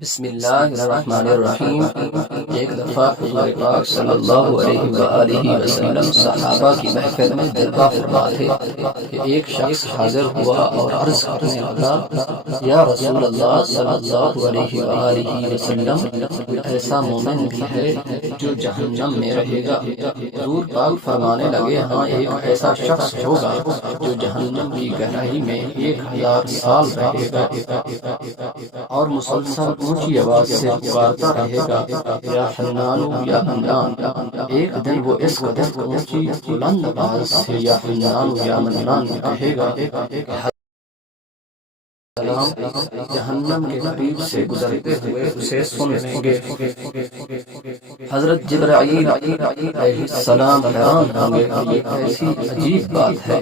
بسم اللہ الرحمن الرحیم۔ ایک دفعہ حضور پاک صلی اللہ علیہ وآلہ وسلم صحابہ کی محفل میں جلوہ فرما تھے کہ ایک شخص حاضر ہوا اور عرض کرنے لگا، یا رسول اللہ صلی اللہ علیہ وآلہ وسلم، کوئی ایسا مومن بھی ہے جو جہنم میں رہے گا؟ حضور پاک فرمانے لگے، ہاں، ایک ایسا شخص ہوگا جو جہنم کی گہرائی میں 1000 سال رہے گا اور مسلسل اونچی آواز سے پکارتا رہے گا، یا حنان یا منان۔ ایک دن وہ اس قدر اونچی بلند آواز سے یا حنان یا منان کہے گا کہ جہنم کے قریب سے گزرتے ہوئے اسے سن لیں گے۔ حضرت جبرائیل علیہ السلام حیران ہوں گے کہ یہ ایسی عجیب بات ہے،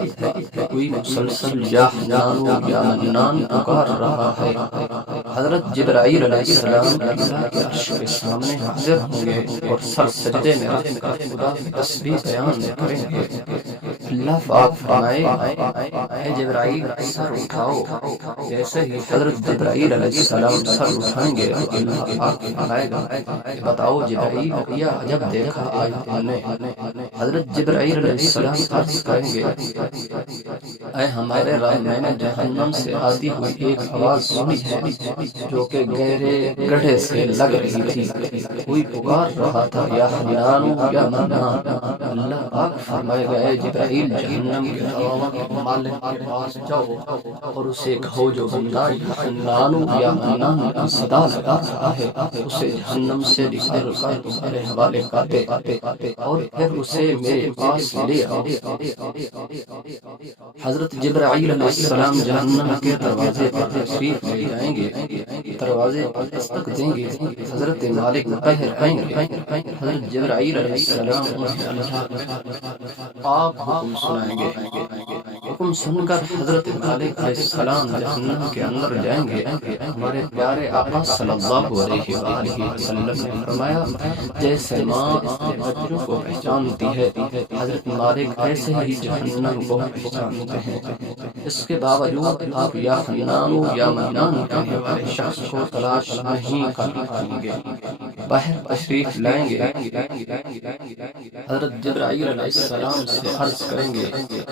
کوئی مسلسل یا حنان یا منان پکار رہا ہے۔ حضرت جبرائیل علیہ السلام اللہ کے عرش کے سامنے حاضر ہوں گے اور سر سجدے میں رکھ کر خدا کی تسبیح بیان کریں گے۔ اللہ پاک فرمائے، اے جبرائیل، سر اٹھاؤ۔ جیسے ہی حضرت جبرائیل علیہ السلام سر اٹھائیں گے تو اللہ پاک فرمائے گا کہ بتاؤ جبرائیل، کیا عجب دیکھا آج تم نے؟ حضرت جبرائیل علیہ السلام عرض کریں گے، اے ہمارے رب، میں نے جہنم سے آتی ہوئی ایک آواز سنی ہے جو کہ گہرے گڑھے سے لگ رہی تھی، کوئی پکار رہا تھا، یا حنان یا منان۔ اللہ پاک فرمائے گا، اے جبرائیل، جہنم کے ہوا کے مالک کے پاس جاؤ اور اسے کہو جو بندہ حنان یا منان کی صدا لگا رہا ہے اسے جہنم سے نکال کر تمہارے حوالے کر دے اور پھر اسے میرے پاس لے آؤ۔ حضرت جبرائیل علیہ السلام جہنم کے دروازے پر تشریف لے جائیں گے، دروازے پر دستک دیں گے، حضرت مالک باہر آئیں گے۔ حضرت جبرائیل علیہ السلام انہیں اللہ پاک حکم سنائیں گے۔ حکم سن کر حضرت مالک علیہ السلام جہنم کے اندر جائیں گے۔ ہمارے پیارے آقا صلی اللہ علیہ وآلہ وسلم نے فرمایا، جیسے ماں اپنے بچوں کو پہچانتی ہے، حضرت مالک ایسے ہی جہنم کو پہچانتے ہیں۔ اس کے باوجود آپ یا حنان یا منان کہنے والے شخص کو تلاش نہیں کر پائیں گے، باہر تشریف لائیں گے۔ حضرت جبرائیل علیہ السلام سے عرض کریں گے،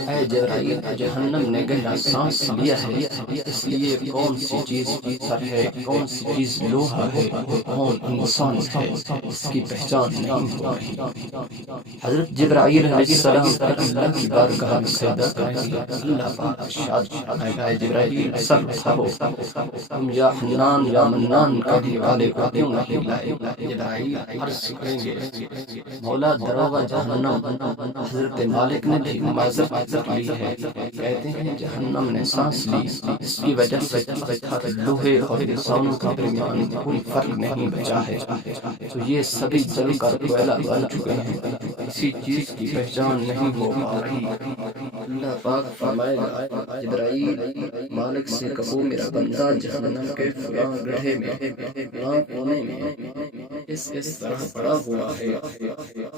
اے جبرائیل، جہنم نے گہرا سانس لیا ہے، اس لیے کون سی چیز پتھر ہے، کون سی چیز لوہا ہے، کون انسان ہے، اس کی پہچان نہیں ہو رہی۔ حضرت جبرائیل علیہ السلام اللہ کی بارگاہ میں سجدہ کریں گے۔ اللہ پاک ارشاد فرمائے گا، اے جبرائیل، سر اٹھاؤ، تم یا حنان یا منان کہنے والے کو کیوں نہیں لائے؟ جبرائیل عرض کریں گے، مولا دروغہ جہنم، حضرت مالک نے بھی معذرت لی ہے، کہتے ہیں جہنم نے سانس لی، اس کی وجہ سے پتھر، لوہے اور انسانوں کے درمیان کوئی فرق نہیں بچا ہے، تو یہ سبھی جل کر کوئلہ بن چکے ہیں، کسی چیز کی پہچان نہیں ہو پا رہی۔ اللہ پاک فرمائے گا، جبرائیل، مالک سے کہو میرا بندہ جہنم کے فلاں گڑھے میں، فلاں کونے میں اس طرح پڑا ہوا ہے۔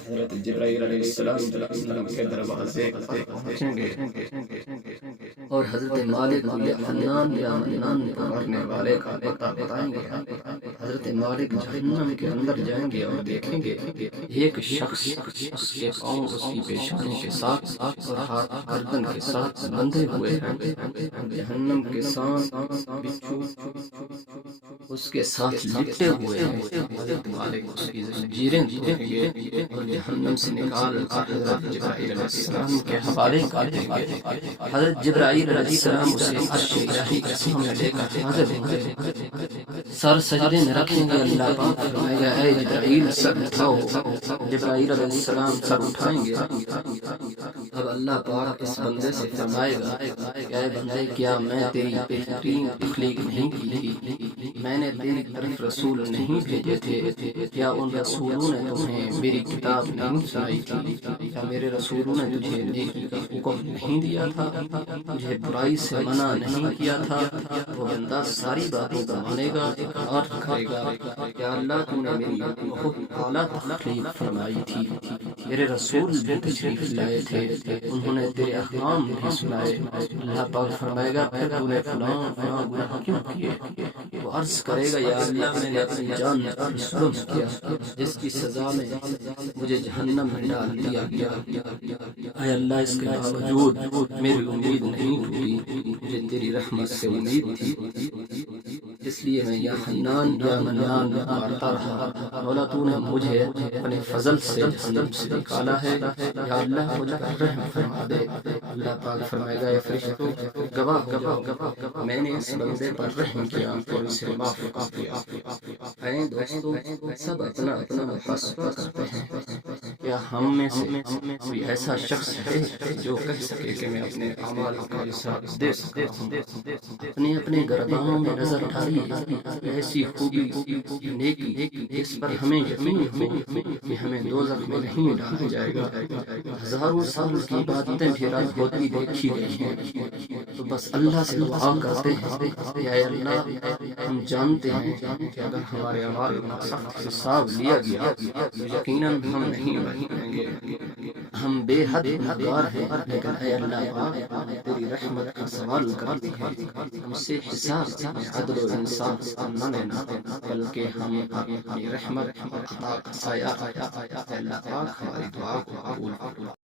حضرت جبرائیل علیہ السلام جہنم کے دروازے پر پہنچیں گے اور حضرت مالک یا حنان یا منان پکارنے والے کا پتہ بتائیں گے۔ حضرت مالک جہنم کے اندر جائیں گے اور دیکھیں گے ایک شخص اس کے پاؤں اس کی پیشانی کے ساتھ اور ہاتھ گردن کے ساتھ بندھے ہوئے ہیں، جہنم کے ساتھ بچھو اس کے ساتھ لپٹے ہوئے ہیں۔ حضرت مالک اس کی زنجیریں توڑیں گے اور جہنم سے نکال کر حضرت جبرائیل علیہ السلام کے حوالے کر دیں گے۔ حضرت جبرائیل علیہ السلام اسے عرش الہی کے سامنے لے کر حاضر ہوں گے، سر سجدے میں رکھیں گے۔ اللہ پاک فرمائے گا، اے جبرائیل، سر اٹھاؤ۔ جبرائیل علیہ السلام سر اٹھائیں گے۔ اب اللہ پاک اس بندے سے فرمائے گا، اے بندے، کیا میں تیری بہترین تخلیق نہیں کی تھی؟ میں نے تیری طرف رسول نہیں بھیجے تھے؟ کیا ان رسولوں نے تمہیں میری کتاب نہیں سنائی تھی؟ کیا میرے رسولوں نے تجھے نیکی کا حکم نہیں دیا تھا، تجھے برائی سے منع نہیں کیا تھا؟ وہ بندہ ساری باتوں کو مانے گا اور کرے گا، یا اللہ، تو نے میری بہت اعلیٰ تخلیق فرمائی تھی، تیرے رسول بھی تشریف لائے تھے، انہوں نے تیرے احکام بھی سنائے۔ اللہ پاک فرمائے گا پھر تو نے فلاں فلاں گناہ کیوں کیے؟ وہ عرض کرے گا یا اللہ میں نے اپنی جان پر ظلم کیا جس کی سزا میں مجھے جہنم میں ڈال دیا گیا۔ اے اللہ اس کے باوجود میری امید نہیں ٹوٹی، مجھے تیری رحمت سے امید تھی، اس لیے میں یا حنان یا منان مارتا رہا۔ مولا تو نے مجھے اپنے فضل سے جہنم سے نکالا ہے، یا اللہ مجھ پر رحم فرما دے۔ اللہ پاک فرمائے گا اے فرشتوں گواہ گواہ میں نے اس بندے پر رحم کیا اور اسے معاف کر دیا۔ اے دوستو سب اپنا اپنا محاسبہ کرتے ہیں، کیا ہم میں سے کوئی ایسا شخص ہے جو کہہ سکے کہ میں اپنے اعمال کا حساب دے سکتا ہوں؟ اپنے اپنے گردانوں میں نظر ڈالیے، ایسی خوبی نیکی جس پر ہمیں یقین ہو کہ ہمیں دوزخ میں نہیں ڈالا جائے گا۔ ہزاروں سال کی باتیں بھی رد ہوتی دیکھی گئی ہیں، تو بس اللہ سے دعا کرتے ہیں کہ اے اللہ ہم جانتے ہیں کہ اگر ہمارے اعمال کا سخت حساب لیا گیا تو یقیناً ہم نہیں بچیں گے، ہم بے حد گنہگار ہیں، لیکن اے اللہ پاک تیری رحمت کا سوال کرتے ہیں، ہم سے حساب میں عدل و انصاف نہ لینا، بلکہ ہم اپنی رحمت عطا کا سایہ، اے اللہ پاک ہماری دعا کو قبول فرما۔